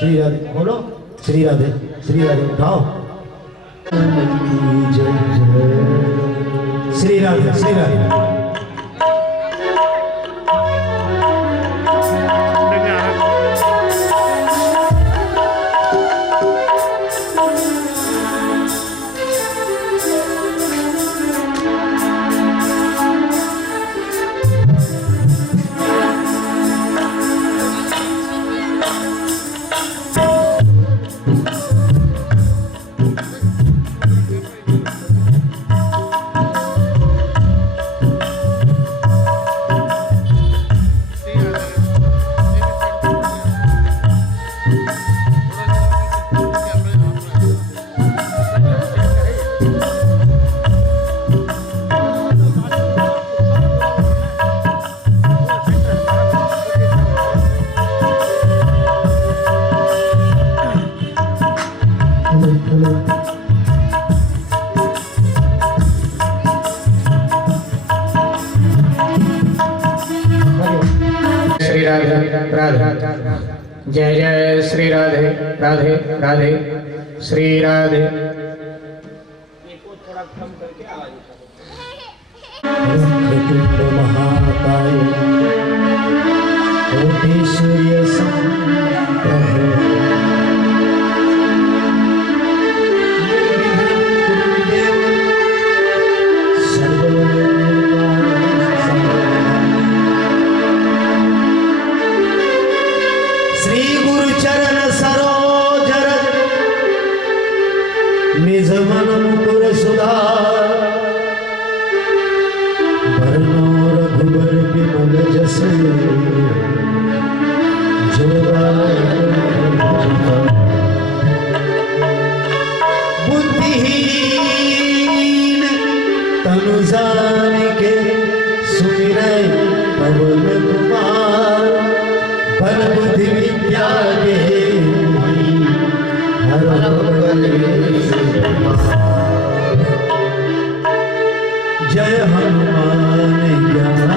श्री राधे बोलो, श्री राधे उठाओ। श्री राधे श्री राधे। जय जय श्री राधे राधे राधे श्री राधे। महाकाय कोटि सूर्य समप्रभ निज मन मुकुर सुधार भरनो रघुबर विमल जस बुद्धिहीन तनु जानिके सुमिरै पवन कुमार बल बुद्धि विद्या जय हनुमान ज्ञान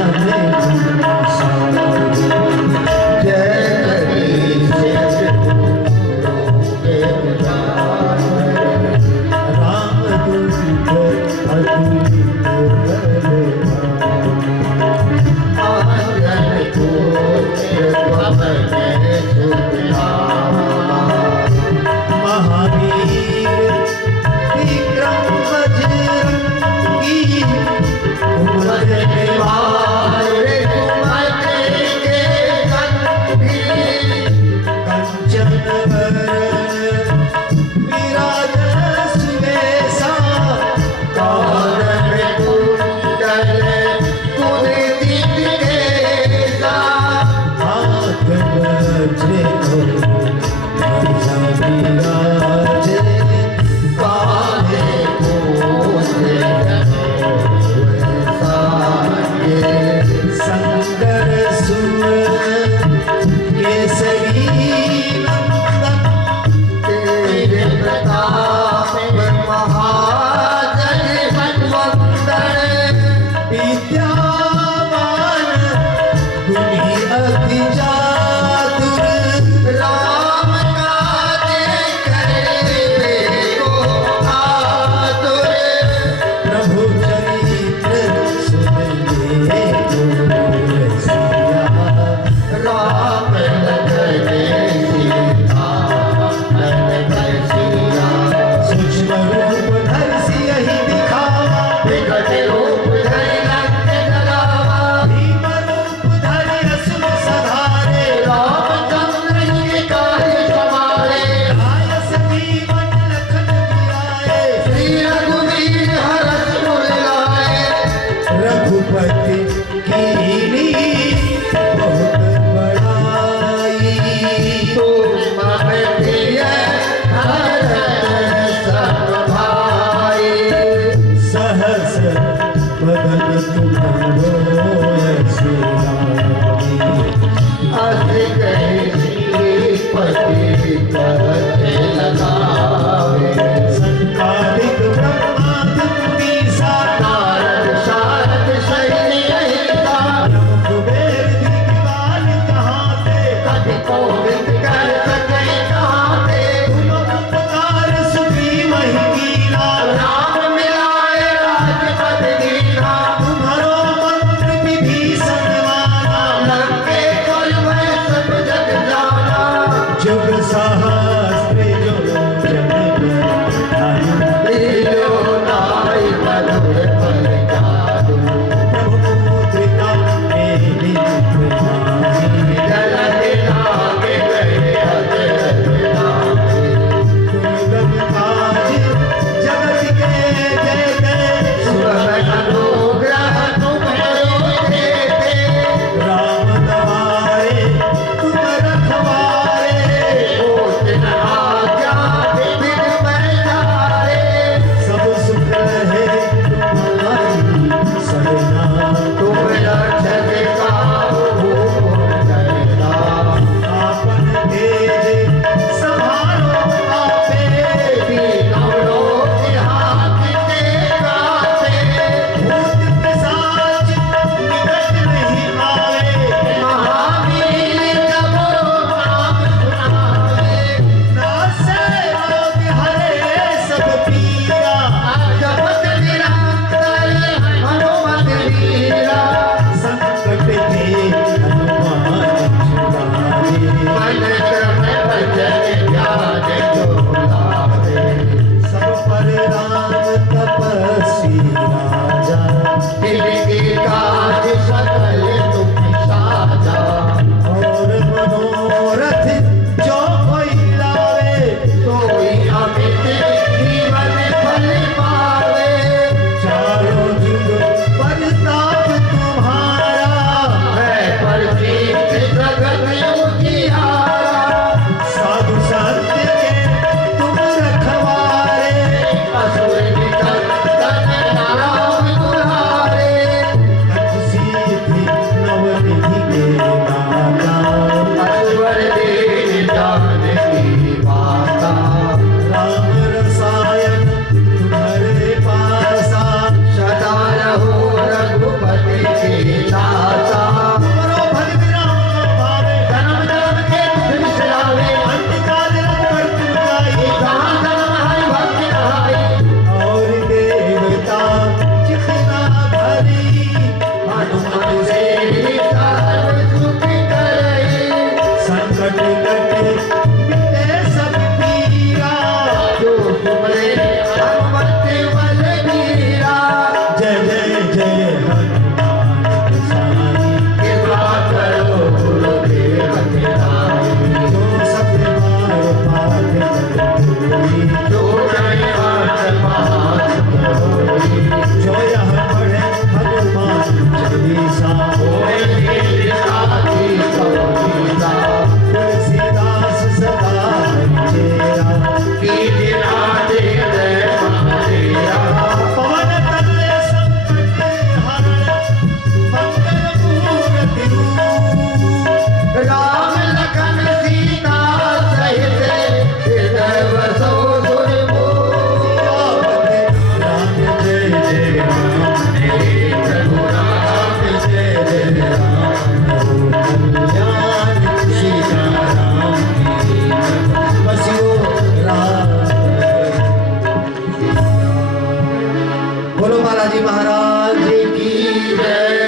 माताजी महाराज की जय।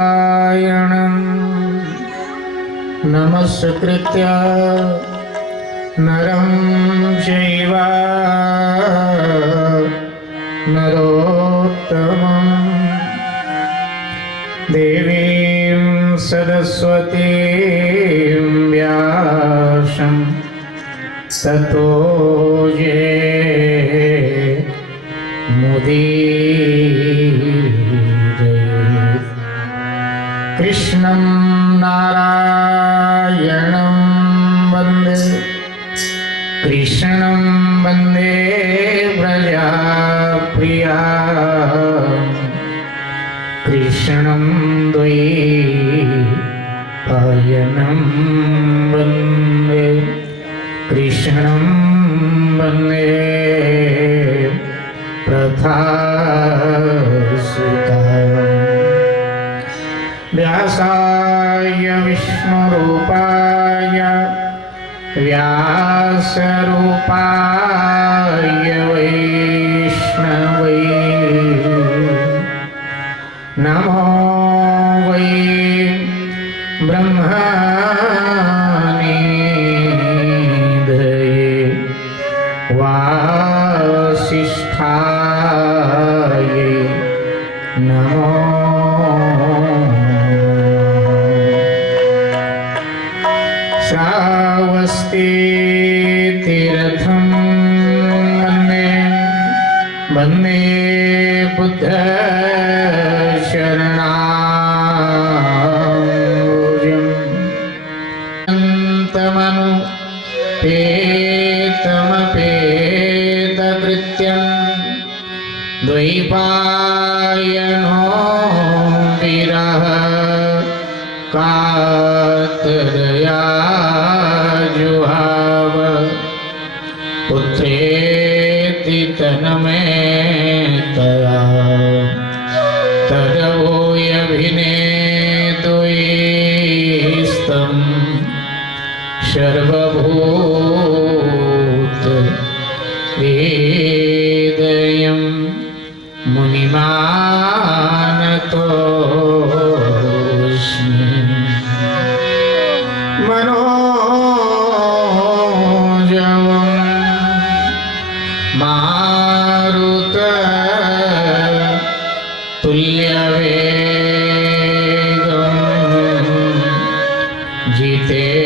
नारायणं नमस्कृत्य नरं चैव नरोत्तमं देवीं सरस्वतीं व्यासं ततो मुदीरयेत्। कृष्णं नारायणं वन्दे कृष्णं वन्दे प्रजाप्रिया कृष्णं द्वैपायनं वन्दे कृष्णं वन्दे प्रथासुताम्। व्यासाय विष्णुरूपाय व्यासरूपाय वैष्णवे नमो वै ब्रह्मनिधये वासिष्ठाय नमो। श्रावस्ती तीर्थं वन्दे वन्दे बुद्ध शरणाम्बुजम्। अन्तमनुपेतमपेतकृत्यं द्वैपायनो विरह कातरया जुहाव पुत्रेति तन्मयतया तदवोऽयभिनेतुस्तं सर्वभूत हृदयं मुनिमानतोऽस्मि। मनोजवं मारुततुल्यवेगं जितेन्द्रियं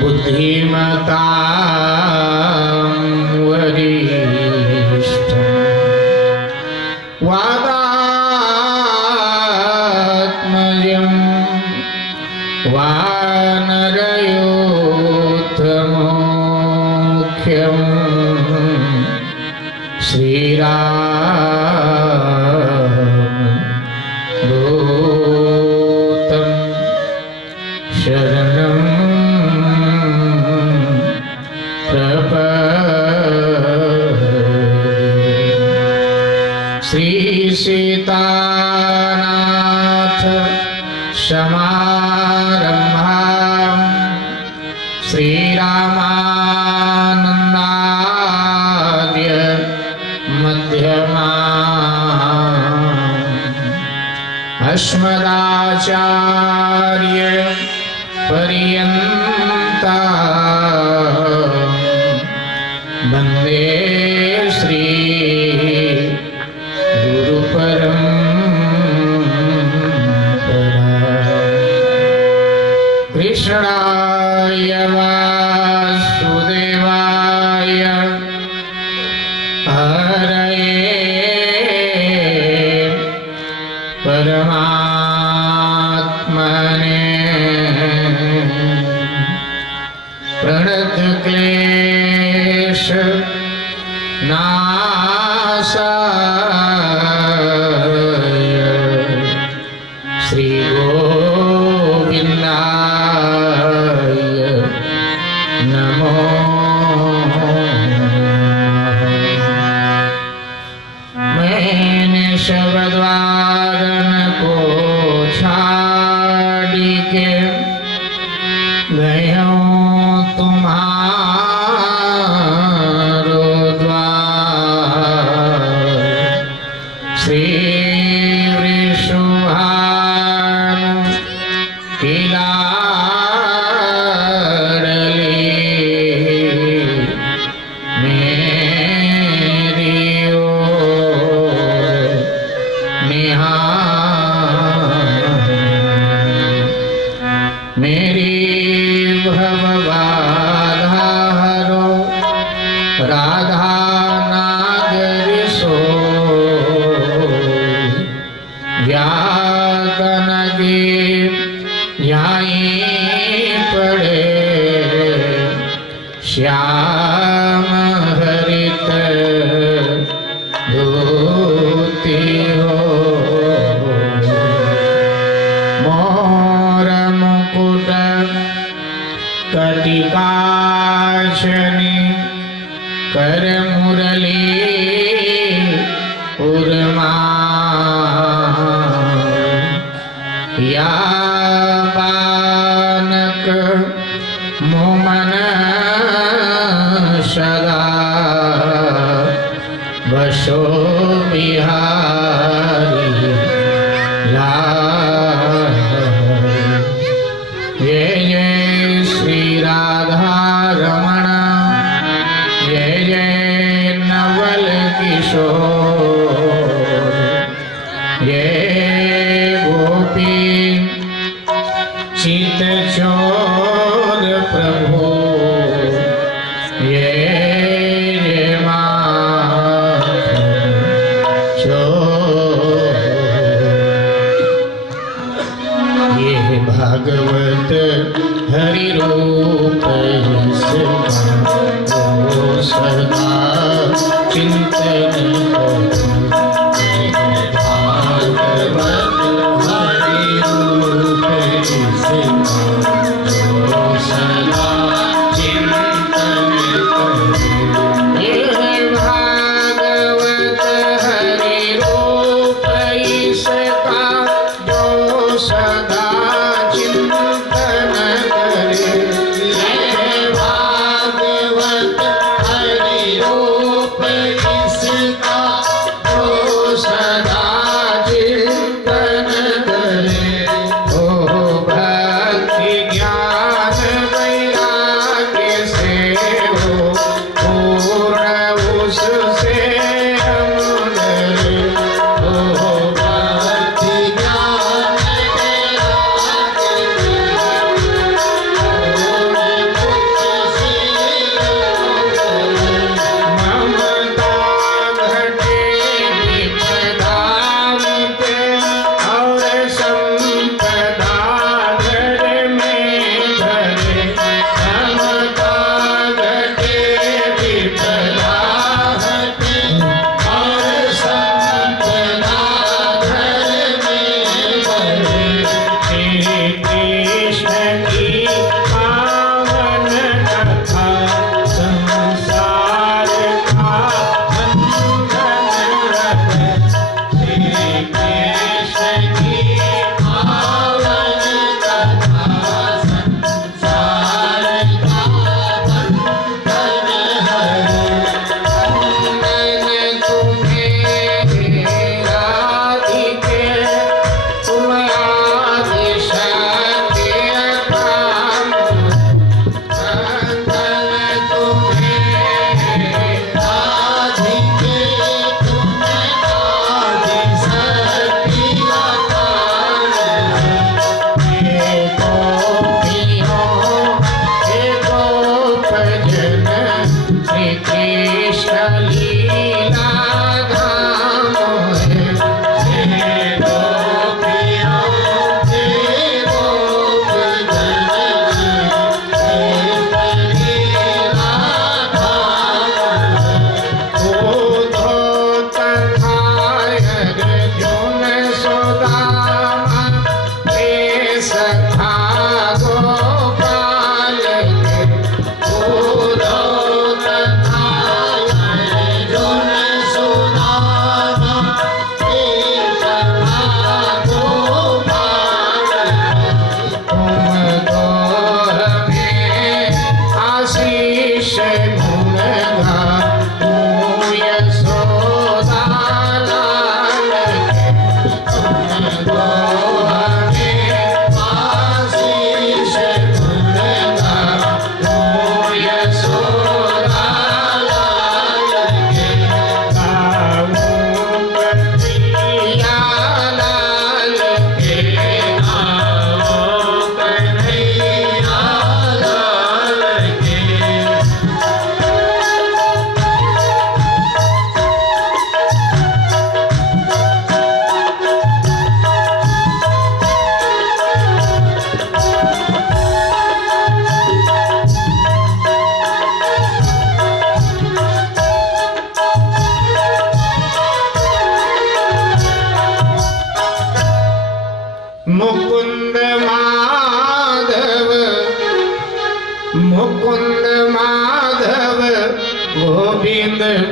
बुद्धिमतां वरिष्ठं वादात्मजं वानरयोत्तमोख्यं श्रीरामदूतं शरणं प्रपद्ये। श्रीसीतानाथ समारम्भां श्रीरामानन्दार्य मध्यमाम् अस्मदाचार्य पर्यन्ता वन्दे श्री गुरुपरम्परा। कृष्णाय वासुदेवाय हरये परमात्मने प्रणतक्लेश नाशाय श्रीगोविन्दाय नमो मैंने शबद्वादन को छाड़ी के गयो तुम्हारे राधा नागर सोई व्याकन गे यहीं पड़े श्याम हरित धोती हो मोर मुकुट कटिकाशनी कर मुरली उर्मा या बानक मोमन सदा बसो बिहारी लाल जय जय श्री राधा रमण जय जय नवल किशोर जय गोपी चित चोर प्रभु जय जय चोर ये भागवत हरि रूप सदा चिंतन भागवत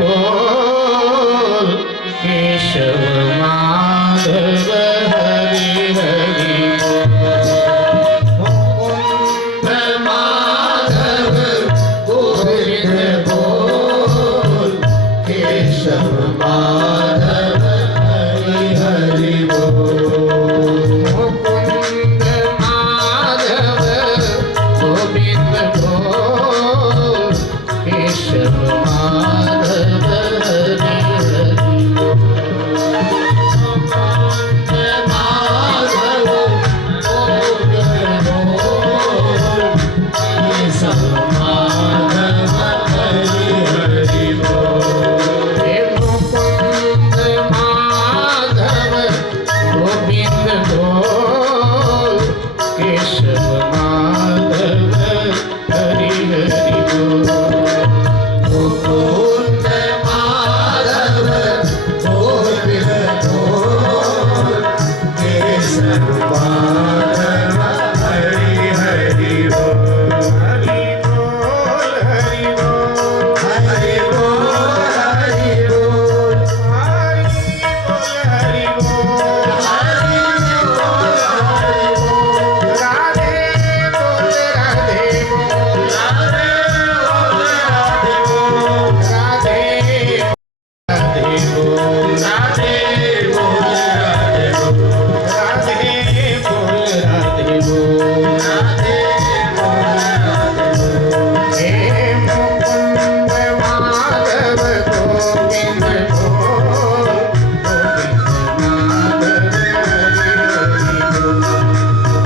बोल केशव माधव हरि हरि मुकुंद माधव गोविंद बोल केशव माधव हरि हरि बोल मुकुंद माधव गोविंद बोल केशव माधव हरि हरि माधव गोविंद बोल केशव माधव हरि हरि बोल हे मुकुंद माधव गोविंद बोल केशव माधव हरि हरि बोल मुकुंद माधव गोविंद बोल केशव माधव हरि हरि बोल हरि बोल हरि बोल हरि बोल हरि बोल हरि बोल हरि बोल हरि बोल राधे बोल राधे बोल राधे बोल राधे बोल राधे बोल राधे बोल राधे बोल राधे बोल राधे बोल राधे बोल राधे बोल हे मुकुंद माधव गोविंद बोल गोविंद माधव हरि हरि बोल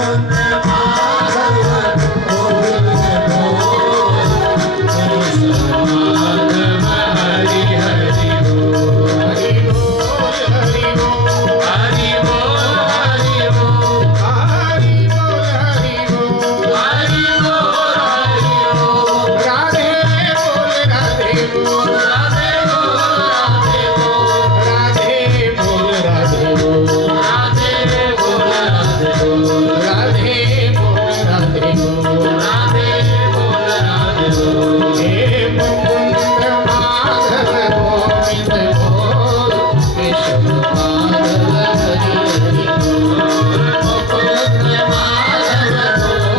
मुकुंद माधव गोविंद बोल केशव माधव हरि हरि बोल हरि बोल हरि बोल हरि बोल हरि बोल हरि बोल हरि बोल हरि बोल हरि बोल राधे बोल राधे बोल राधे बोल राधे बोल राधे बोल राधे बोल राधे बोल राधे बोल राधे बोल राधे बोल राधे बोल राधे बोल हे मुकुंद माधव गोविंद बोल केशव माधव हरि हरि बोल मुकुंद माधव गोविंद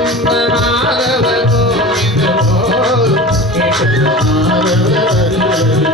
बोल माधव गोविंद बोल केशव माधव हरि हरि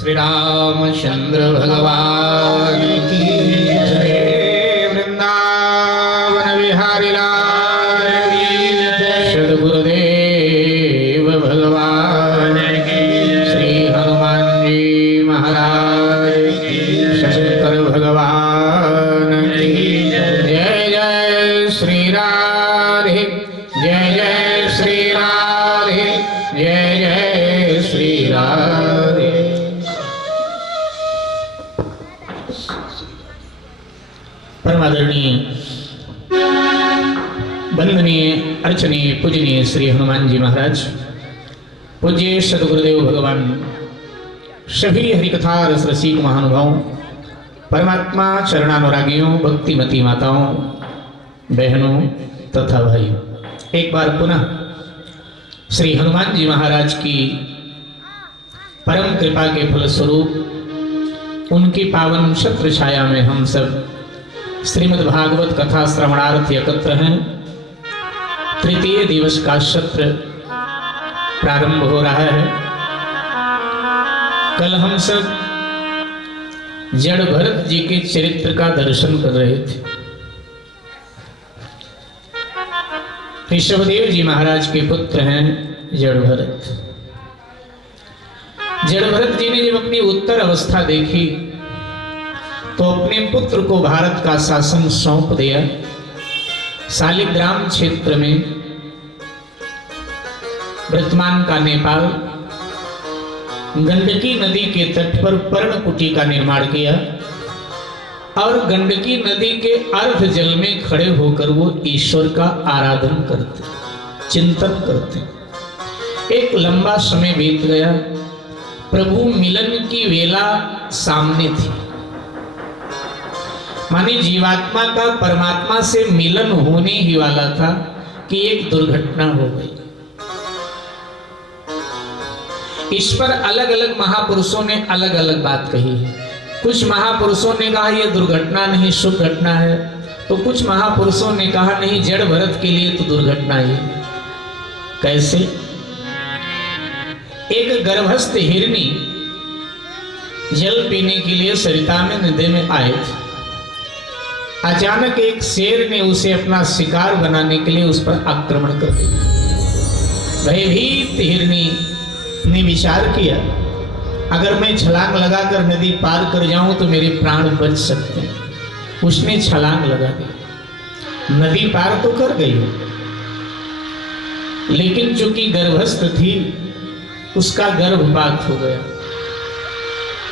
श्री रामचंद्र भगवान की जय। वृंदावन विहारी लाल की जय। सद्गुरुदेव भगवान की जय। श्री हनुमान जी महाराज की जय। शंकर भगवान की जय। जय जय श्री राधे जय जय श्री राधे जय जय श्री राधे। परमादरणीय वंदनीय अर्चनीय पूजनीय श्री हनुमान जी महाराज, पूज्य सदगुरुदेव भगवान, सभी हरिकथा रस रसिक महानुभावों, परमात्मा चरणानुरागियों, भक्तिमती माताओं, बहनों, तथा भाई, एक बार पुनः श्री हनुमान जी महाराज की परम कृपा के फलस्वरूप उनकी पावन छत्र छाया में हम सब श्रीमद् भागवत कथा श्रवणार्थ एकत्र हैं। तृतीय दिवस का सत्र प्रारंभ हो रहा है। कल हम सब जड़ भरत जी के चरित्र का दर्शन कर रहे थे। ऋषभदेव जी महाराज के पुत्र हैं जड़ भरत। जड़ भरत जी ने जब अपनी उत्तर अवस्था देखी तो अपने पुत्र को भारत का शासन सौंप दिया। शालिग्राम क्षेत्र में, वर्तमान का नेपाल, गंडकी नदी के तट पर पर्णकुटी का निर्माण किया और गंडकी नदी के अर्ध जल में खड़े होकर वो ईश्वर का आराधन करते, चिंतन करते। एक लंबा समय बीत गया। प्रभु मिलन की वेला सामने थी। माने जीवात्मा का परमात्मा से मिलन होने ही वाला था कि एक दुर्घटना हो गई। इस पर अलग अलग महापुरुषों ने अलग अलग बात कही है। कुछ महापुरुषों ने कहा यह दुर्घटना नहीं, शुभ घटना है, तो कुछ महापुरुषों ने कहा नहीं, जड़ भरत के लिए तो दुर्घटना ही। कैसे? एक गर्भस्थ हिरनी जल पीने के लिए सरिता में नदी में आए थे। अचानक एक शेर ने उसे अपना शिकार बनाने के लिए उस पर आक्रमण कर दिया। भयभीत हिरनी ने विचार किया, अगर मैं छलांग लगाकर नदी पार कर जाऊं तो मेरे प्राण बच सकते हैं। उसने छलांग लगा दी, नदी पार तो कर गई, लेकिन चूंकि गर्भस्थ थी उसका गर्भपात हो गया।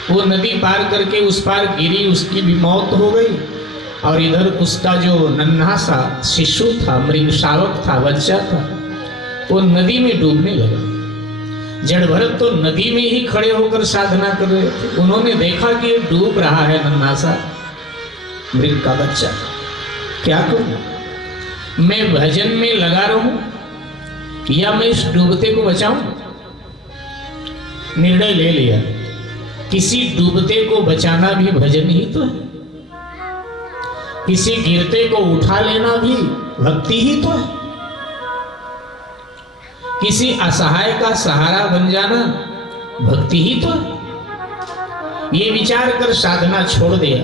वो नदी पार करके उस पार गिरी, उसकी भी मौत हो गई और इधर उसका जो नन्हा सा शिशु था, मृग शावक था, बच्चा था, वो नदी में डूबने लगा। जड़ भरत तो नदी में ही खड़े होकर साधना कर रहे थे। उन्होंने देखा कि ये डूब रहा है नन्हा सा मृग का बच्चा। क्या करूं? मैं भजन में लगा रहूं या मैं इस डूबते को बचाऊं? निर्णय ले लिया, किसी डूबते को बचाना भी भजन ही तो है, किसी गिरते को उठा लेना भी भक्ति ही तो है, किसी असहाय का सहारा बन जाना भक्ति ही तो है। ये विचार कर साधना छोड़ दिया।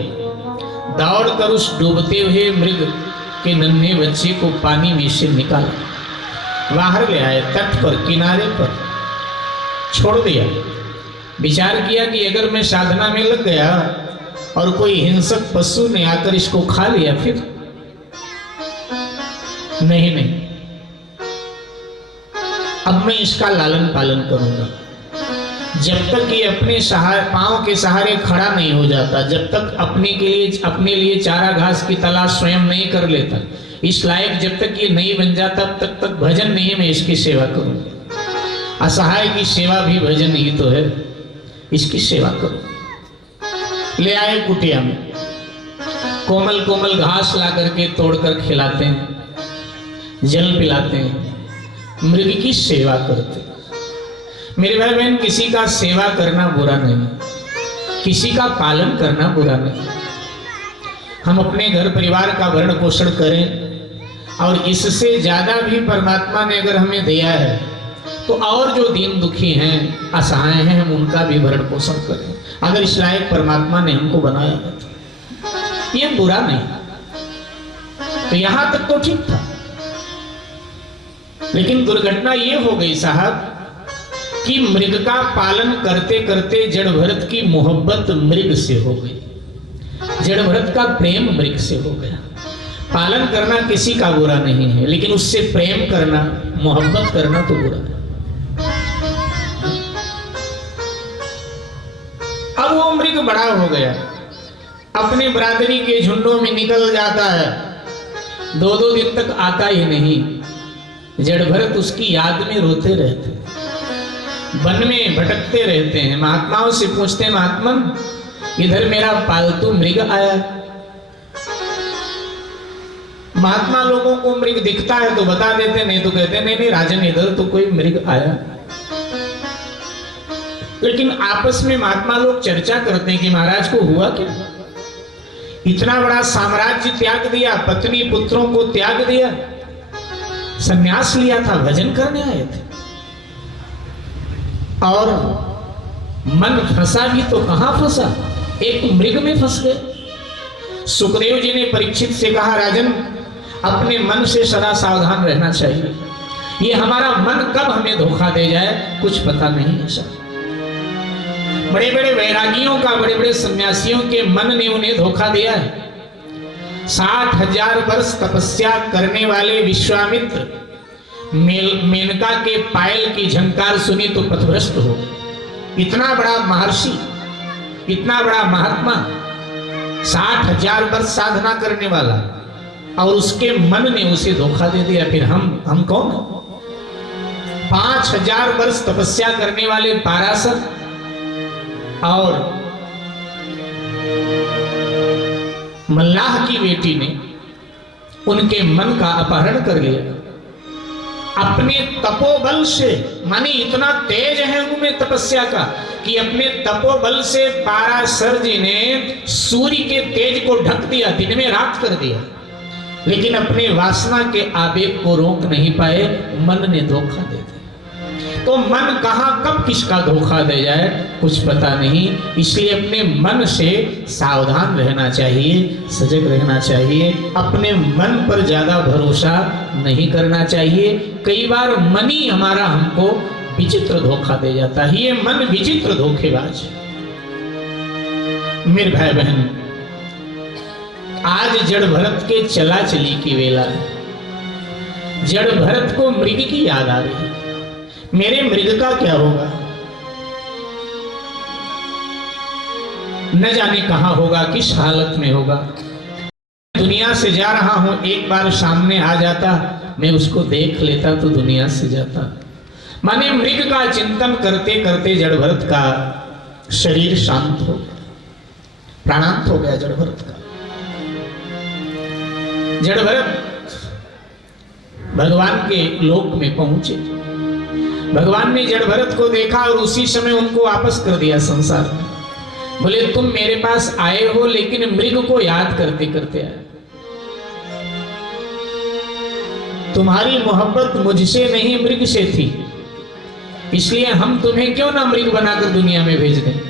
दौड़कर उस डूबते हुए मृग के नन्हे बच्चे को पानी में से निकाला, बाहर ले आए, तट पर, किनारे पर छोड़ दिया। विचार किया कि अगर मैं साधना में लग गया और कोई हिंसक पशु ने आकर इसको खा लिया फिर? नहीं, अब मैं इसका लालन पालन करूंगा। जब तक ये अपने पांव के सहारे खड़ा नहीं हो जाता, जब तक अपने लिए चारा घास की तलाश स्वयं नहीं कर लेता, इस लायक जब तक ये नहीं बन जाता तब तक भजन नहीं, मैं इसकी सेवा करूंगा। असहाय की सेवा भी भजन ही तो है, इसकी सेवा करो। ले आए कुटिया में, कोमल कोमल घास ला करके तोड़कर खिलाते हैं, जल पिलाते हैं, मृग की सेवा करते। मेरे भाई बहन, किसी का सेवा करना बुरा नहीं, किसी का पालन करना बुरा नहीं। हम अपने घर परिवार का भरण पोषण करें और इससे ज्यादा भी परमात्मा ने अगर हमें दिया है तो और जो दीन दुखी हैं, असहाय हैं, हम उनका भी भरण पोषण करें। अगर इस लायक परमात्मा ने हमको बनाया है तो ये बुरा नहीं। तो यहां तक तो ठीक था, लेकिन दुर्घटना ये हो गई साहब कि मृग का पालन करते करते जड़ भरत की मोहब्बत मृग से हो गई, जड़ भरत का प्रेम मृग से हो गया। पालन करना किसी का बुरा नहीं है, लेकिन उससे प्रेम करना, मोहब्बत करना तो बुरा है। अब वो मृग बड़ा हो गया, अपने बरादरी के झुंडों में निकल जाता है, 2-2 दिन तक आता ही नहीं। जड़ भरत उसकी याद में रोते रहते, वन में भटकते रहते हैं। महात्माओं से पूछते हैं, महात्मन इधर मेरा पालतू मृग आया, महात्मा लोगों को मृग दिखता है तो बता देते, नहीं तो कहते नहीं नहीं राजन इधर तो कोई मृग आया। लेकिन आपस में महात्मा लोग चर्चा करते हैं कि महाराज को हुआ क्या, इतना बड़ा साम्राज्य त्याग दिया, पत्नी पुत्रों को त्याग दिया, संन्यास लिया था, भजन करने आए थे, और मन फंसा भी तो कहां फंसा, एक मृग में फंस गए। सुखदेव जी ने परीक्षित से कहा, राजन अपने मन से सदा सावधान रहना चाहिए, ये हमारा मन कब हमें धोखा दे जाए कुछ पता नहीं है सर। बड़े बड़े वैरागियों का, बड़े बड़े सन्यासियों के मन ने उन्हें धोखा दिया है। 60,000 वर्ष तपस्या करने वाले विश्वामित्र मेनका के पायल की झंकार सुनी तो पथभ्रष्ट हो गए। इतना बड़ा महर्षि, इतना बड़ा महात्मा, 60,000 वर्ष साधना करने वाला, और उसके मन ने उसे धोखा दे दिया। फिर हम कौन? 5,000 वर्ष तपस्या करने वाले पाराशर और मल्लाह की बेटी ने उनके मन का अपहरण कर लिया अपने तपोबल से। माने इतना तेज है उनमें तपस्या का कि अपने तपोबल से पाराशर जी ने सूर्य के तेज को ढक दिया, दिन में रात कर दिया, लेकिन अपने वासना के आवेग को रोक नहीं पाए, मन ने धोखा दे दिया। तो मन कहां कब किसका धोखा दे जाए कुछ पता नहीं, इसलिए अपने मन से सावधान रहना चाहिए, सजग रहना चाहिए, अपने मन पर ज्यादा भरोसा नहीं करना चाहिए। कई बार मन ही हमारा हमको विचित्र धोखा दे जाता है, ये मन विचित्र धोखेबाज है। मेरे भाई बहन, आज जड़ भरत के चला चली की वेला है। जड़ भरत को मृग की याद आ रही है, मेरे मृग का क्या होगा, न जाने कहां होगा, किस हालत में होगा। दुनिया से जा रहा हूं, एक बार सामने आ जाता, मैं उसको देख लेता तो दुनिया से जाता। माने मृग का चिंतन करते करते जड़ भरत का शरीर शांत हो गया, प्राणांत हो गया जड़ भरत का। जड़ भरत भगवान के लोक में पहुंचे। भगवान ने जड़ भरत को देखा और उसी समय उनको वापस कर दिया संसार में। बोले तुम मेरे पास आए हो लेकिन मृग को याद करते करते आए, तुम्हारी मोहब्बत मुझसे नहीं मृग से थी, इसलिए हम तुम्हें क्यों ना मृग बनाकर दुनिया में भेज दें।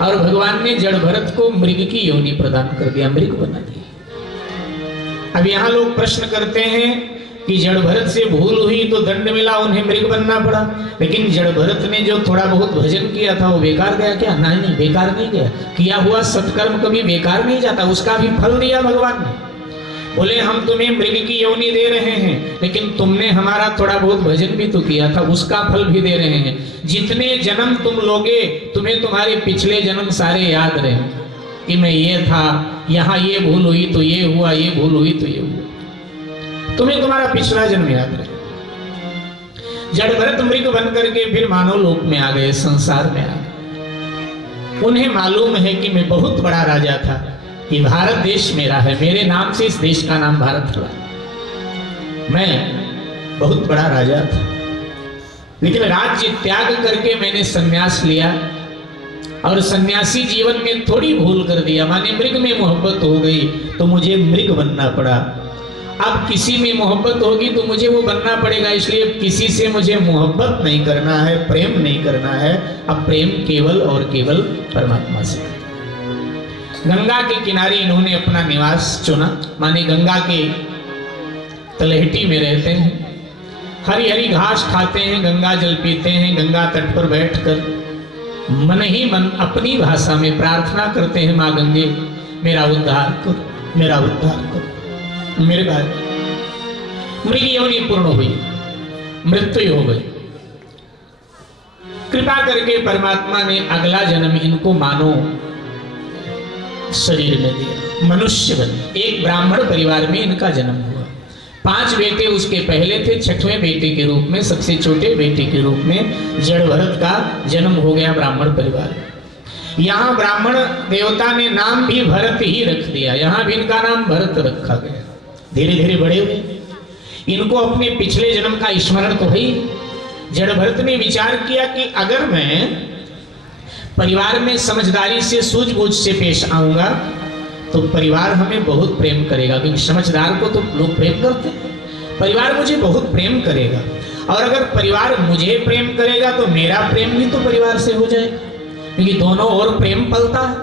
और भगवान ने जड़ भरत को मृग की योनि प्रदान कर दिया, मृग बना दिया। अब यहां लोग प्रश्न करते हैं कि जड़ भरत से भूल हुई तो दंड मिला, उन्हें मृग बनना पड़ा, लेकिन जड़ भरत ने जो थोड़ा बहुत भजन किया था वो बेकार गया क्या? नहीं, बेकार नहीं गया। किया हुआ सत्कर्म कभी बेकार नहीं जाता, उसका भी फल दिया भगवान ने। बोले हम तुम्हें मृग की योनि दे रहे हैं, लेकिन तुमने हमारा थोड़ा बहुत भजन भी तो किया था, उसका फल भी दे रहे हैं। जितने जन्म तुम लोगे तुम्हें तुम्हारे पिछले जन्म सारे याद रहे कि मैं ये था, यहाँ ये भूल हुई तो ये हुआ, ये भूल हुई तो ये हुआ, तुम्हें तुम्हारा पिछला जन्म याद रहे। जड़ भरत मृग बन करके फिर मानव लोक में आ गए, संसार में आ गए। उन्हें मालूम है कि मैं बहुत बड़ा राजा था, कि भारत देश मेरा है, मेरे नाम से इस देश का नाम भारत हुआ, मैं बहुत बड़ा राजा था। लेकिन राज्य त्याग करके मैंने संन्यास लिया और सन्यासी जीवन में थोड़ी भूल कर दिया, माने मृग में मोहब्बत हो गई तो मुझे मृग बनना पड़ा। अब किसी में मोहब्बत होगी तो मुझे वो बनना पड़ेगा, इसलिए किसी से मुझे मोहब्बत नहीं करना है, प्रेम नहीं करना है। अब प्रेम केवल और केवल परमात्मा से। गंगा के किनारे इन्होंने अपना निवास चुना, माने गंगा के तलहटी में रहते हैं, हरी हरी घास खाते हैं, गंगा जल पीते हैं, गंगा तट पर बैठकर मन ही मन अपनी भाषा में प्रार्थना करते हैं, माँ गंगे मेरा उद्धार करो, मेरा उद्धार करो। मेरे भाई, मृग योनि पूर्ण हुई, मृत्यु हो गई। कृपा करके परमात्मा ने अगला जन्म इनको मानो शरीर में दिया, मनुष्य बने। एक ब्राह्मण परिवार में इनका जन्म हुआ। 5 बेटे उसके पहले थे, 6वें बेटे के रूप में, सबसे छोटे बेटे के रूप में जड़ भरत का जन्म हो गया ब्राह्मण परिवार में। यहाँ ब्राह्मण देवता ने नाम भी भरत ही रख दिया, यहाँ भी इनका नाम भरत रखा गया। धीरे धीरे बड़े हुए, इनको अपने पिछले जन्म का स्मरण तो है ही। जड़ भरत ने विचार किया कि अगर मैं परिवार में समझदारी से सूझबूझ से पेश आऊंगा तो परिवार हमें बहुत प्रेम करेगा, क्योंकि समझदार को तो लोग प्रेम करते हैं। परिवार मुझे बहुत प्रेम करेगा, और अगर परिवार मुझे प्रेम करेगा तो मेरा प्रेम भी तो परिवार से हो जाएगा, क्योंकि दोनों ओर प्रेम पलता है।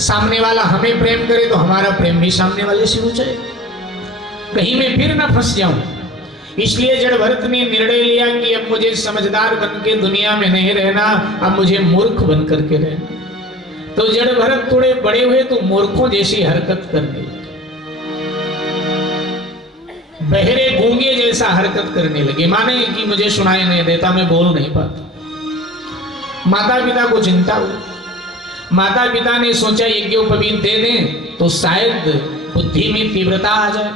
सामने वाला हमें प्रेम करे तो हमारा प्रेम भी सामने वाले से हो जाए, कहीं मैं फिर ना फंस जाऊं। इसलिए जड़ भरत ने निर्णय लिया कि अब मुझे समझदार बन के दुनिया में नहीं रहना, अब मुझे मूर्ख बन करके रहना। तो जड़ भरत थोड़े बड़े हुए तो मूर्खों जैसी हरकत करने लगे, बहरे गूंगे जैसा हरकत करने लगे, माने कि मुझे सुनाई नहीं देता, मैं बोल नहीं पाता। माता पिता को चिंता हुई। माता पिता ने सोचा यज्ञोपवीत दे दें तो शायद बुद्धि में तीव्रता आ जाए,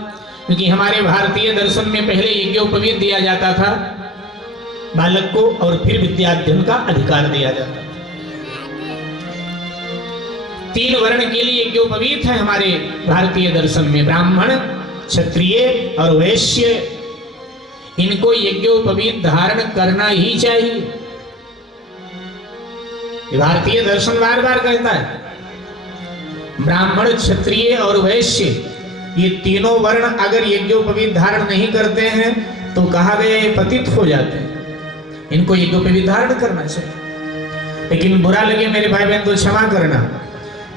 क्योंकि हमारे भारतीय दर्शन में पहले यज्ञोपवीत दिया जाता था बालक को, और फिर विद्याध्ययन का अधिकार दिया जाता था। 3 वर्ण के लिए यज्ञोपवीत है हमारे भारतीय दर्शन में, ब्राह्मण, क्षत्रिय और वैश्य। इनको यज्ञोपवीत धारण करना ही चाहिए, भारतीय दर्शन बार बार कहता है। ब्राह्मण, क्षत्रिय और वैश्य, ये तीनों वर्ण अगर यज्ञोपवीत धारण नहीं करते हैं तो कहा गया ये पतित हो जाते हैं, इनको यज्ञोपवीत धारण करना चाहिए। लेकिन बुरा लगे मेरे भाई बहन तो क्षमा करना,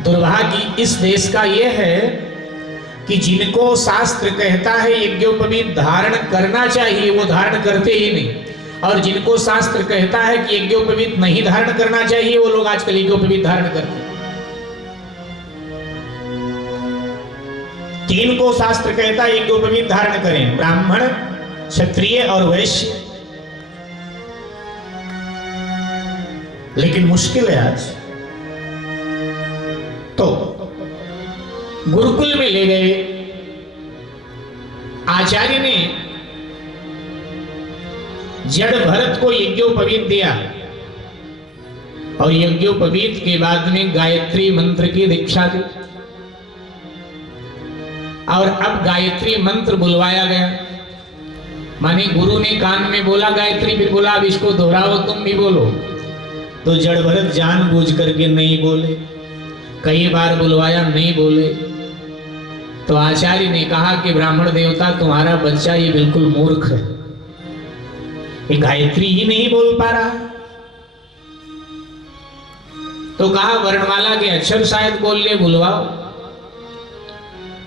दुर्भाग्य इस देश का यह है कि जिनको शास्त्र कहता है यज्ञोपवीत धारण करना चाहिए वो धारण करते ही नहीं, और जिनको शास्त्र कहता है कि यज्ञोपवीत नहीं धारण करना चाहिए वो लोग आजकल यज्ञोपवीत धारण करते हैं। 3 को शास्त्र कहता है यज्ञोपवीत धारण करें, ब्राह्मण, क्षत्रिय और वैश्य। लेकिन मुश्किल है आज। तो गुरुकुल में ले गए, आचार्य ने जड़ भरत को यज्ञोपवीत दिया, और यज्ञोपवीत के बाद में गायत्री मंत्र की दीक्षा दी, और अब गायत्री मंत्र बुलवाया गया। माने गुरु ने कान में बोला गायत्री, फिर बोला अब इसको दोहराओ, तुम भी बोलो। तो जड़ भरत जानबूझ करके नहीं बोले, कई बार बुलवाया नहीं बोले। तो आचार्य ने कहा कि ब्राह्मण देवता तुम्हारा बच्चा ये बिल्कुल मूर्ख है, ये गायत्री ही नहीं बोल पा रहा। तो कहा वर्णमाला के अक्षर शायद बोल ले, बुलवाओ।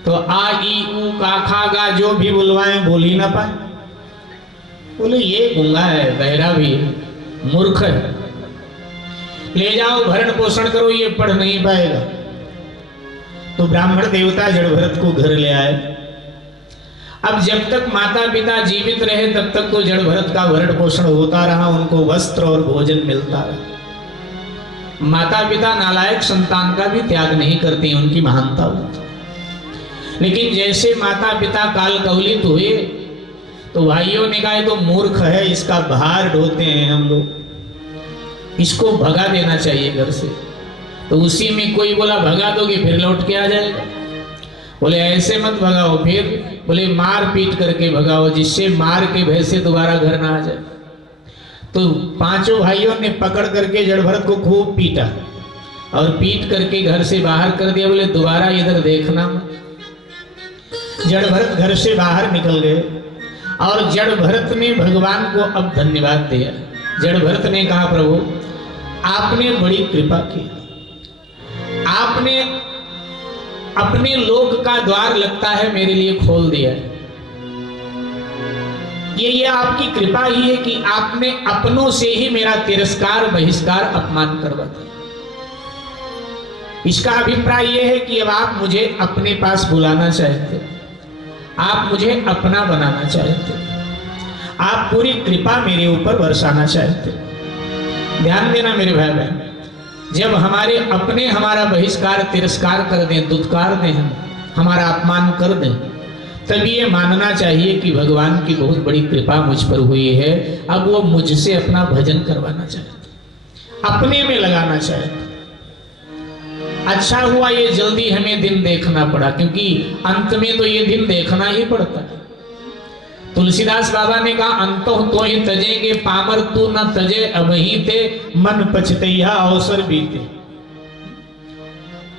तो आ ई उ का खा गा जो भी बुलवाएं बोल ही ना पाए। बोले ये गूंगा है, बहरा भी है, मूर्ख है, ले जाओ भरण पोषण करो, ये पढ़ नहीं पाएगा। तो ब्राह्मण देवता जड़ भरत को घर ले आए। अब जब तक माता पिता जीवित रहे तब तक तो जड़ भरत का भरण पोषण होता रहा, उनको वस्त्र और भोजन मिलता रहा। माता पिता नालायक संतान का भी त्याग नहीं करते, उनकी महानता होती। लेकिन जैसे माता पिता काल कवलित हुए तो भाइयों ने कहा तो मूर्ख है, इसका भार ढोते हैं हम लोग, इसको भगा देना चाहिए घर से। तो उसी में कोई बोला भगा दोगे फिर लौट के आ जाएगा। बोले ऐसे मत भगाओ, फिर बोले मार पीट करके भगाओ, जिससे मार के भय से दोबारा घर ना आ जाए। तो 5 भाइयों ने पकड़ करके जड़ भरत को खूब पीटा और पीट करके घर से बाहर कर दिया। बोले दोबारा इधर देखना। जड़ भरत घर से बाहर निकल गए और जड़ भरत ने भगवान को अब धन्यवाद दिया। जड़ भरत ने कहा प्रभु आपने बड़ी कृपा की, आपने अपने लोक का द्वार लगता है मेरे लिए खोल दिया है। ये आपकी कृपा ही है कि आपने अपनों से ही मेरा तिरस्कार, बहिष्कार, अपमान करवा दिया। इसका अभिप्राय यह है कि अब आप मुझे अपने पास बुलाना चाहते, आप मुझे अपना बनाना चाहते, आप पूरी कृपा मेरे ऊपर बरसाना चाहते। ध्यान देना मेरे भाई बहन, जब हमारे अपने हमारा बहिष्कार, तिरस्कार कर दें, दुत्कार दें, हमारा अपमान कर दें, तभी ये मानना चाहिए कि भगवान की बहुत बड़ी कृपा मुझ पर हुई है। अब वो मुझसे अपना भजन करवाना चाहते, अपने में लगाना चाहते। अच्छा हुआ ये जल्दी हमें दिन देखना पड़ा, क्योंकि अंत में तो ये दिन देखना ही पड़ता है। तुलसीदास बाबा ने कहा अंतो तो ही तजेंगे पामर तू न तजे अबही ते मन पछतैया अवसर बीते।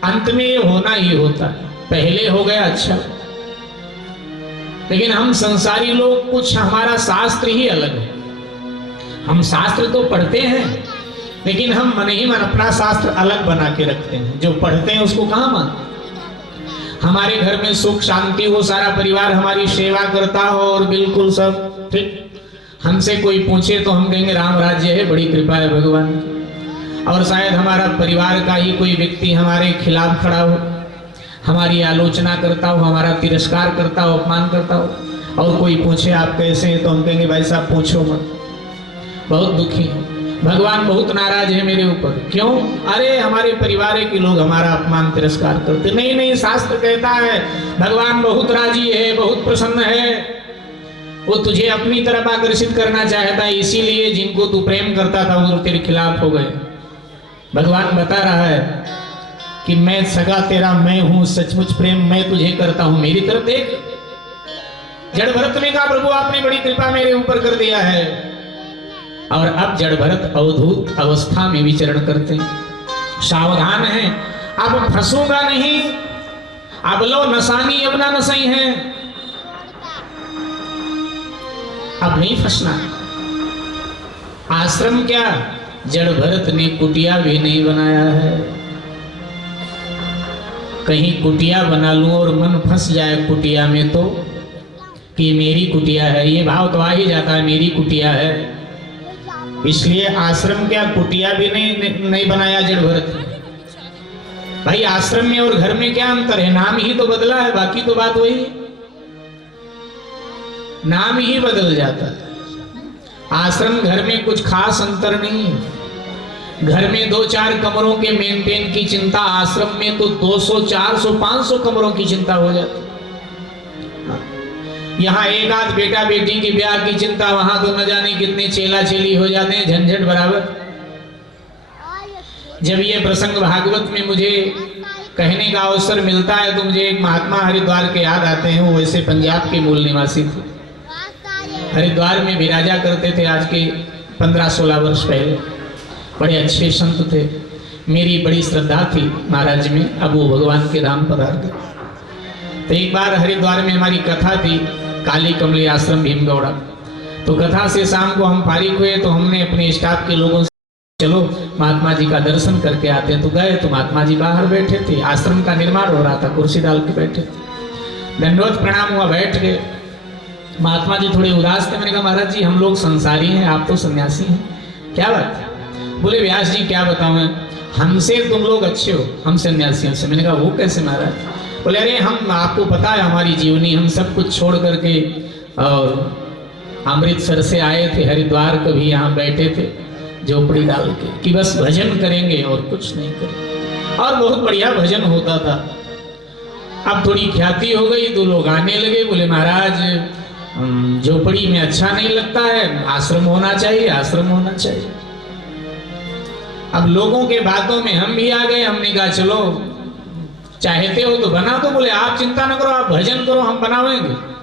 अंत में ये होना ही होता है, पहले हो गया अच्छा। लेकिन हम संसारी लोग कुछ, हमारा शास्त्र ही अलग है। हम शास्त्र तो पढ़ते हैं, लेकिन हम मन ही मन अपना शास्त्र अलग बना के रखते हैं। जो पढ़ते हैं उसको कहाँ मानते। हमारे घर में सुख शांति हो, सारा परिवार हमारी सेवा करता हो और बिल्कुल सब ठीक। हमसे कोई पूछे तो हम कहेंगे राम राज्य है, बड़ी कृपा है भगवान की। और शायद हमारा परिवार का ही कोई व्यक्ति हमारे खिलाफ खड़ा हो, हमारी आलोचना करता हो, हमारा तिरस्कार करता हो, अपमान करता हो, और कोई पूछे आप कैसे हैं तो हम कहेंगे भाई साहब पूछो मत, बहुत दुखी है, भगवान बहुत नाराज है मेरे ऊपर। क्यों? अरे हमारे परिवार के लोग हमारा अपमान तिरस्कार करते। नहीं नहीं, शास्त्र कहता है भगवान बहुत राजी है, बहुत प्रसन्न है, वो तुझे अपनी तरफ आकर्षित करना चाहता है, इसीलिए जिनको तू प्रेम करता था वो तेरे खिलाफ हो गए। भगवान बता रहा है कि मैं सगा तेरा मैं हूं, सचमुच प्रेम मैं तुझे करता हूं, मेरी तरफ देख। जड़ भरत ने कहा प्रभु आपने बड़ी कृपा मेरे ऊपर कर दिया है। और अब जड़ भरत अवधूत अवस्था में विचरण करते हैं, सावधान है, अब फंसूंगा नहीं, अब लो नसानी अब ना नसई है, अब नहीं फंसना। आश्रम क्या, जड़ भरत ने कुटिया भी नहीं बनाया है। कहीं कुटिया बना लूं और मन फंस जाए कुटिया में तो कि मेरी कुटिया है, ये भाव तो आ ही जाता है मेरी कुटिया है। इसलिए आश्रम क्या, कुटिया भी नहीं बनाया जड़ भरत ने। भाई आश्रम में और घर में क्या अंतर है, नाम ही तो बदला है, बाकी तो बात वही है, नाम ही बदल जाता है। आश्रम घर में कुछ खास अंतर नहीं है। घर में 2-4 कमरों के मेंटेन की चिंता, आश्रम में तो 200, 400, 500 कमरों की चिंता हो जाती है। यहाँ एक आध बेटा बेटी की ब्याह की चिंता, वहां तो न जाने कितने चेला चेली हो जाते हैं, झंझट बराबर। जब ये प्रसंग भागवत में मुझे कहने का अवसर मिलता है तो मुझे एक महात्मा हरिद्वार के याद आते हैं। वो वैसे पंजाब के मूल निवासी थे, हरिद्वार में विराजा करते थे आज के 15-16 वर्ष पहले। बड़े अच्छे संत थे, मेरी बड़ी श्रद्धा थी महाराज में। अब वो भगवान के धाम पधार गए। तो एक बार हरिद्वार में हमारी कथा थी, काली कमली आश्रम भीमगौड़ा। तो कथा से शाम को हम फारिग हुए तो हमने अपने स्टाफ के लोगों से चलो महात्मा जी का दर्शन करके आते हैं। तो गए तो महात्मा जी बाहर बैठे थे, आश्रम का निर्माण हो रहा था, कुर्सी डाल के बैठे थे। दंडवत प्रणाम हुआ, बैठ गए। महात्मा जी थोड़े उदास थे। मैंने कहा महाराज जी हम लोग संसारी हैं, आप तो सन्यासी हैं, क्या बात है? बोले व्यास जी क्या बताऊं मैं, हमसे तुम लोग अच्छे हो, हम सन्यासियों से। मैंने कहा वो कैसे महाराज? बोले अरे हम, आपको पता है हमारी जीवनी, हम सब कुछ छोड़ करके और अमृतसर से आए थे हरिद्वार, कभी यहाँ बैठे थे झोपड़ी डाल के कि बस भजन करेंगे और कुछ नहीं करेंगे। और बहुत बढ़िया भजन होता था। अब थोड़ी ख्याति हो गई तो लोग आने लगे, बोले महाराज झोपड़ी में अच्छा नहीं लगता है, आश्रम होना चाहिए, आश्रम होना चाहिए। अब लोगों के बातों में हम भी आ गए। हमने कहा चलो चाहते हो तो बना दो। बोले आप चिंता न करो, आप भजन करो, हम बनावेंगे।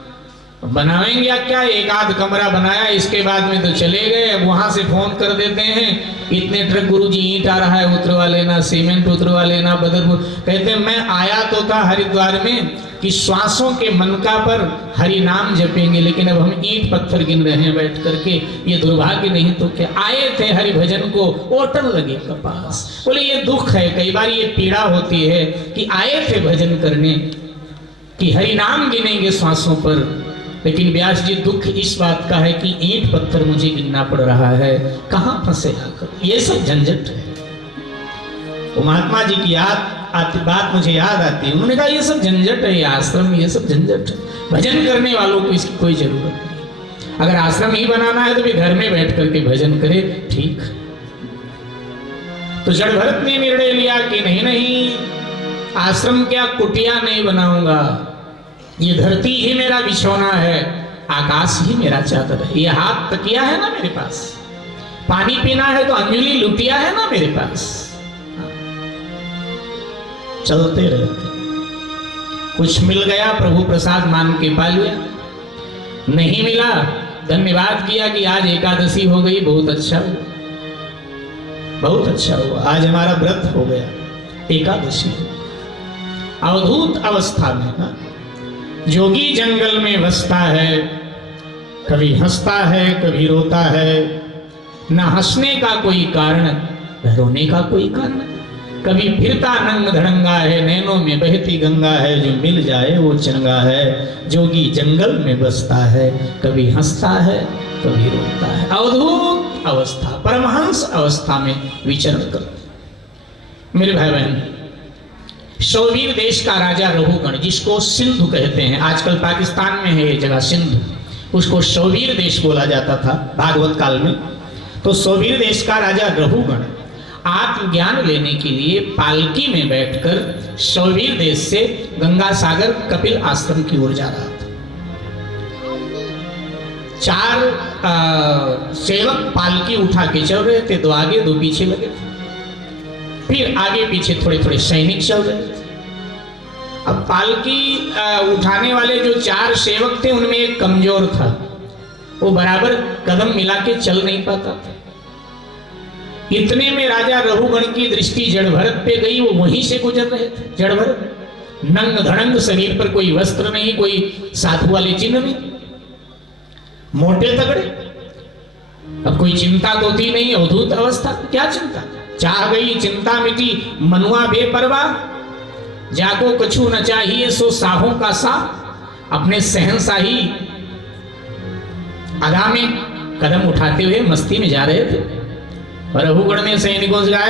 बनावेंगे या क्या, एक आध कमरा बनाया, इसके बाद में तो चले गए। अब वहां से फोन कर देते हैं इतने ट्रक गुरुजी ईंट आ रहा है, उतरवा लेना, सीमेंट उतरवा लेना, बदरपुर। कहते हैं मैं आया तो था हरिद्वार में कि श्वासों के मनका पर हरि नाम जपेंगे, लेकिन अब हम ईंट पत्थर गिन रहे हैं बैठ करके, ये दुर्भाग्य नहीं तो क्या। आए थे हरि भजन को, ओटन लगे कपास। बोले ये दुख है, कई बार ये पीड़ा होती है कि आए थे भजन करने कि हरि नाम गिनेंगे श्वासों पर, लेकिन व्यास जी दुख इस बात का है कि ईंट पत्थर मुझे गिनना पड़ रहा है, कहां फंसे आकर। ये सब झंझट है। वो महात्मा जी की बात मुझे याद आती है। उन्होंने कहा ये सब झंझट है, ये आश्रम, ये सब झंझट है, भजन करने वालों को इसकी कोई जरूरत नहीं। अगर आश्रम ही बनाना है तो भी घर में बैठ करके भजन करे, ठीक। तो जड़ भरत ने निर्णय लिया कि नहीं नहीं, आश्रम क्या, कुटिया नहीं बनाऊंगा, ये धरती ही मेरा बिछौना है, आकाश ही मेरा चादर है। ये हाथ तकिया है ना मेरे पास, पानी पीना है तो अंजलि लुटिया है ना मेरे पास। चलते रहते। कुछ मिल गया प्रभु प्रसाद मान के पा लिया, नहीं मिला धन्यवाद किया कि आज एकादशी हो गई, बहुत अच्छा हुआ, बहुत अच्छा हुआ, आज हमारा व्रत हो गया, एकादशी। अवधूत अवस्था में ना जोगी जंगल में बसता है, कभी हंसता है कभी रोता है, न हंसने का कोई कारण न रोने का कोई कारण, कभी फिरता नंग धड़ंगा है, नैनों में बहती गंगा है, जो मिल जाए वो चंगा है। जोगी जंगल में बसता है, कभी हंसता है कभी रोता है। अवधूत अवस्था, परमहंस अवस्था में विचरण करते। मेरे भाई बहन, शौवीर देश का राजा रघुगण, जिसको सिंधु कहते हैं, आजकल पाकिस्तान में है ये जगह सिंधु, उसको शौवीर देश बोला जाता था भागवत काल में। तो शौवीर देश का राजा रघुगण आत्मज्ञान लेने के लिए पालकी में बैठकर शौवीर देश से गंगा सागर कपिल आश्रम की ओर जा रहा था। 4 सेवक पालकी उठा के चल रहे थे, 2 आगे 2 पीछे लगे थे, फिर आगे पीछे थोड़े थोड़े सैनिक चल रहे थे। अब पालकी उठाने वाले जो 4 सेवक थे उनमें एक कमजोर था, वो बराबर कदम मिला के चल नहीं पाता था। इतने में राजा रघुगण की दृष्टि जड़ भरत पे गई, वो वहीं से गुजर रहे थे। जड़ भरत नंग धड़ंग, शरीर पर कोई वस्त्र नहीं, कोई साधु वाले चिन्ह नहीं, मोटे तगड़े। अब कोई चिंता तो थी नहीं, अवधूत अवस्था, क्या चिंता, चाह गई चिंता मिटी, मनुआ बेपरवाह, जाको कछु न चाहिए सो साहों का सा। अपने सहनशाही अदा में कदम उठाते हुए मस्ती में जा रहे थे। और रघुगण ने सैनिकों से कहा,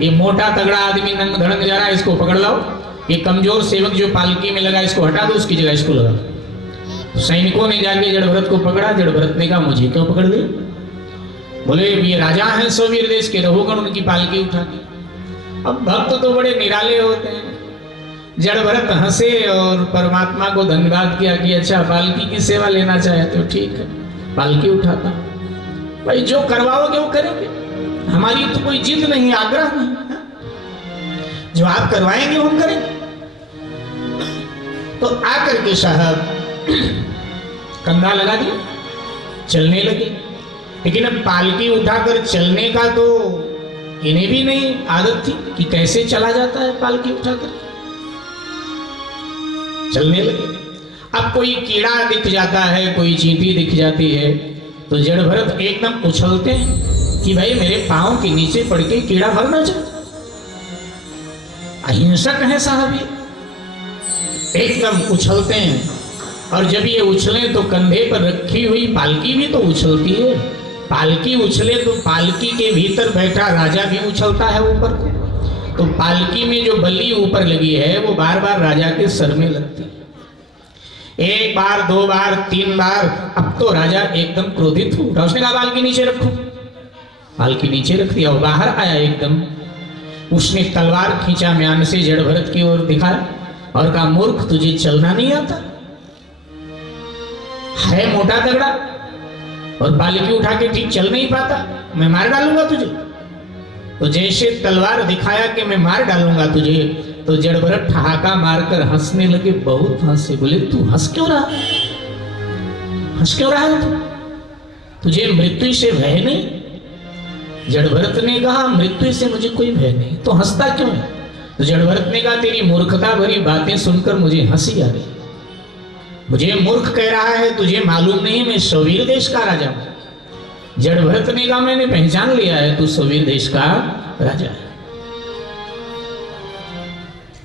ये मोटा तगड़ा आदमी नंग धड़ंग जा रहा है, इसको पकड़ लाओ। ये कमजोर सेवक जो पालकी में लगा, इसको हटा दो, उसकी जगह इसको लगा। तो सैनिकों ने जाके जड़ भरत को पकड़ा। जड़ भरत ने कहा, मुझे क्यों पकड़ ली? बोले, ये राजा हैं शौवीर देश के, रघुगण उनकी पालकी उठा के। अब भक्त तो बड़े निराले होते हैं। जड़ भरत हंसे और परमात्मा को धन्यवाद किया कि अच्छा, पालकी की सेवा लेना चाहे तो ठीक है, पालकी उठाता। भाई जो करवाओगे वो करेंगे, हमारी तो कोई जिद नहीं, आग्रह नहीं, जो आप करवाएंगे वो हम करेंगे। तो आकर के साहब कंधा लगा दिया, चलने लगे। लेकिन अब पालकी उठाकर चलने का तो इन्हें भी नहीं आदत थी कि कैसे चला जाता है पालकी उठाकर। चलने लगे। अब कोई कीड़ा दिख जाता है, कोई चींटी दिख जाती है, तो जड़ भरत एकदम उछलते हैं कि भाई मेरे पांव के नीचे पड़ के कीड़ा मर ना जाए। अहिंसक है साहब ये, एकदम उछलते हैं। और जब ये उछले तो कंधे पर रखी हुई पालकी भी तो उछलती है। पालकी उछले तो पालकी के भीतर बैठा राजा भी उछलता है ऊपर को। तो पालकी में जो बल्ली ऊपर लगी है वो बार बार राजा के सर में लगती है। 1 बार 2 बार 3 बार। अब तो राजा एकदम क्रोधित हो उठा, उसने कहा पालकी नीचे रखो। पालकी नीचे रख दिया, वो बाहर आया एकदम। उसने तलवार खींचा, म्यान से जड़ भरत की ओर दिखाया और कहा, मूर्ख तुझे चलना नहीं आता है, मोटा तगड़ा, और पालकी उठा के ठीक चल नहीं पाता, मैं मार डालूंगा तुझे। तो जैसे तलवार दिखाया कि मैं मार डालूंगा तुझे, तो जड़ भरत ठहाका मारकर हंसने लगे, बहुत हंसे। बोले, तू हंस क्यों रहा, हंस क्यों रहा है, तुझे मृत्यु से भय नहीं? जड़ भरत ने कहा, मृत्यु से मुझे कोई भय नहीं, तो हंसता क्यों है? तो जड़ भरत ने कहा, तेरी मूर्खता भरी बातें सुनकर मुझे हंसी आ रही, मुझे मूर्ख कह रहा है, तुझे मालूम नहीं मैं शौवीर देश का राजा हूं। जड़ भरत ने कहा, मैंने पहचान लिया है, तू शौवीर देश का राजा है,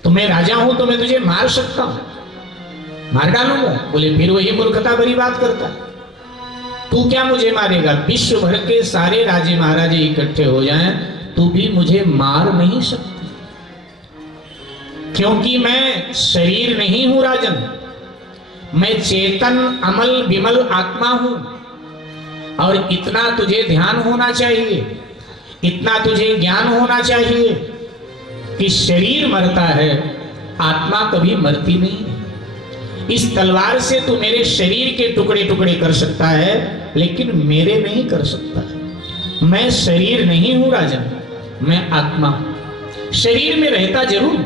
तो मैं राजा हूं तो मैं तुझे मार सकता हूं, मार डालूंगा। बोले, फिर वही मूर्खता भरी बात करता है, तू क्या मुझे मारेगा? विश्व भर के सारे राजे महाराजे इकट्ठे हो जाएं, तू भी मुझे मार नहीं सकती, क्योंकि मैं शरीर नहीं हूं राजन, मैं चेतन अमल विमल आत्मा हूं। और इतना तुझे ध्यान होना चाहिए, इतना तुझे ज्ञान होना चाहिए कि शरीर मरता है, आत्मा कभी मरती नहीं। इस तलवार से तू मेरे शरीर के टुकड़े टुकड़े कर सकता है, लेकिन मेरे नहीं कर सकता है। मैं शरीर नहीं हूं राजन, मैं आत्मा हूं। शरीर में रहता जरूर,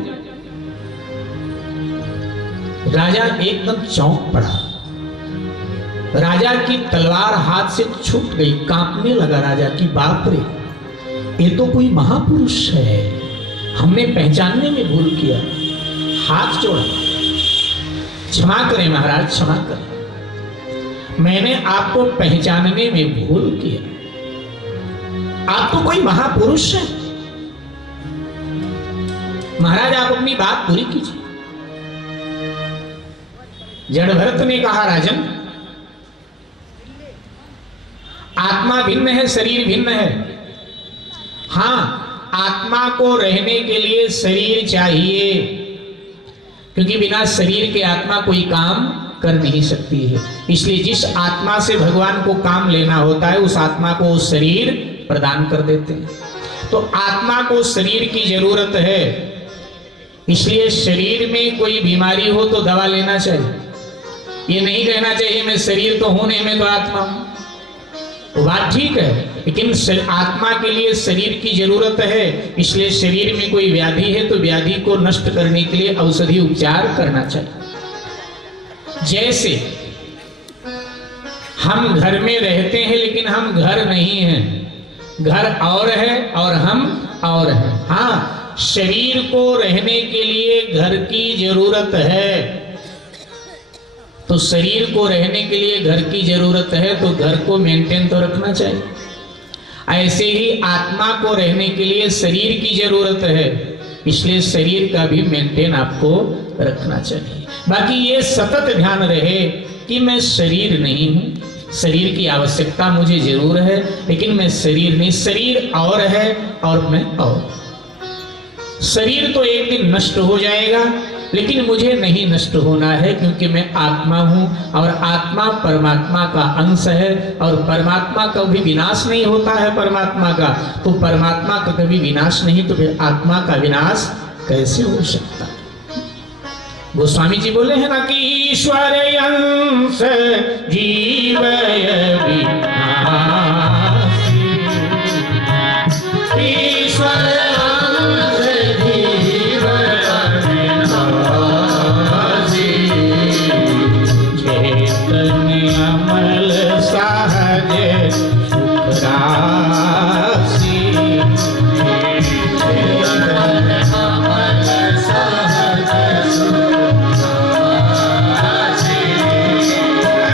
राजा एकदम चौंक पड़ा। राजा की तलवार हाथ से छूट गई, कांपने लगा राजा की, बाप रे, ये तो कोई महापुरुष है, हमने पहचानने में भूल किया। हाथ जोड़ा, क्षमा करें महाराज, क्षमा करें, मैंने आपको पहचानने में भूल किया, आप तो कोई महापुरुष हैं। महाराज आप अपनी बात पूरी कीजिए। जड़भरत ने कहा, राजन, आत्मा भिन्न है, शरीर भिन्न है। हां, आत्मा को रहने के लिए शरीर चाहिए, क्योंकि बिना शरीर के आत्मा कोई काम कर नहीं सकती है। इसलिए जिस आत्मा से भगवान को काम लेना होता है, उस आत्मा को शरीर प्रदान कर देते हैं। तो आत्मा को शरीर की जरूरत है, इसलिए शरीर में कोई बीमारी हो तो दवा लेना चाहिए। ये नहीं कहना चाहिए मैं शरीर तो हूं नहीं, मैं तो आत्मा हूं। वो बात ठीक है, लेकिन आत्मा के लिए शरीर की जरूरत है, इसलिए शरीर में कोई व्याधि है तो व्याधि को नष्ट करने के लिए औषधि उपचार करना चाहिए। जैसे हम घर में रहते हैं लेकिन हम घर नहीं हैं, घर और है और हम और हैं। हाँ, शरीर को रहने के लिए घर की जरूरत है, तो शरीर को रहने के लिए घर की जरूरत है, तो घर को मेंटेन तो रखना चाहिए। ऐसे ही आत्मा को रहने के लिए शरीर की जरूरत है, इसलिए शरीर का भी मेंटेन आपको रखना चाहिए। बाकी ये सतत ध्यान रहे कि मैं शरीर नहीं हूं, शरीर की आवश्यकता मुझे जरूर है, लेकिन मैं शरीर नहीं, शरीर और है और मैं और। शरीर तो एक दिन नष्ट हो जाएगा, लेकिन मुझे नहीं नष्ट होना है, क्योंकि मैं आत्मा हूं और आत्मा परमात्मा का अंश है, और परमात्मा का भी विनाश नहीं होता है। परमात्मा का तो परमात्मा का कभी विनाश नहीं, तो फिर आत्मा का विनाश कैसे हो सकता है? गोस्वामी जी बोले हैं ना कि ईश्वर अंश जीवय विनाशी, ईश्वर अंश जीवय विनाशी, चेतन अमल सहज